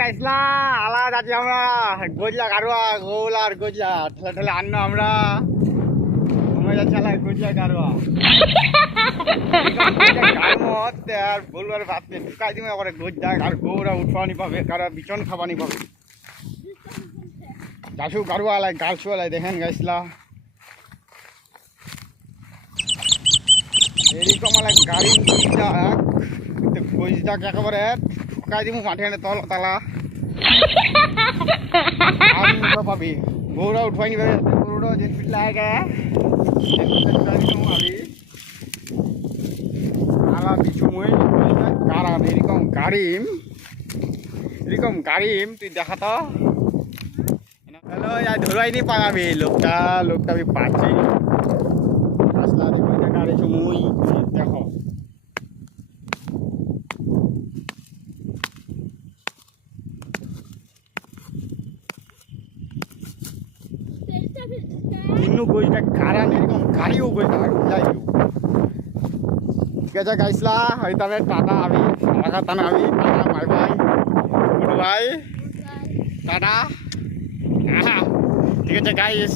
গাইছিলা আলাদা যাচ্ছি আমরা গজলা কারুয়া গোল আর গজলা ঠেলে ঠেলে আন্ন আমরা ঘুমে যাচ্ছি আলাদা গজলা কারুয়া আর বলবার ভাত নেই ঢুকাই দিবে করে গজলা আর গৌরা উঠবানি পাবে কারা বিচন খাবানি পাবে যাসু কারুয়া আলাই গালছু আলাই দেখেন গাইছিলা এরকম আলাই গাড়ি গজলাকে একেবারে ঢুকাই দিব মাঠে এনে তল তালা পাবি গৌরা উঠবাই নিবে গরুটা যে লাগে আলা বিচু মই কারাম এরকম গাড়িম তুই দেখা তো হ্যালো ধরাই নি পাবি লোকটা আমি পাচ্ছি আসলা দেখো গাড়ি চুমুই দেখো ইন্নু গইটা কারাম এরকম গাড়িও গইটা যাই ঠিক আছে গাইছিলা হয়তো টাটা আমি টানা আমি tata bye bye good bye tata ঠিক আছে গাইস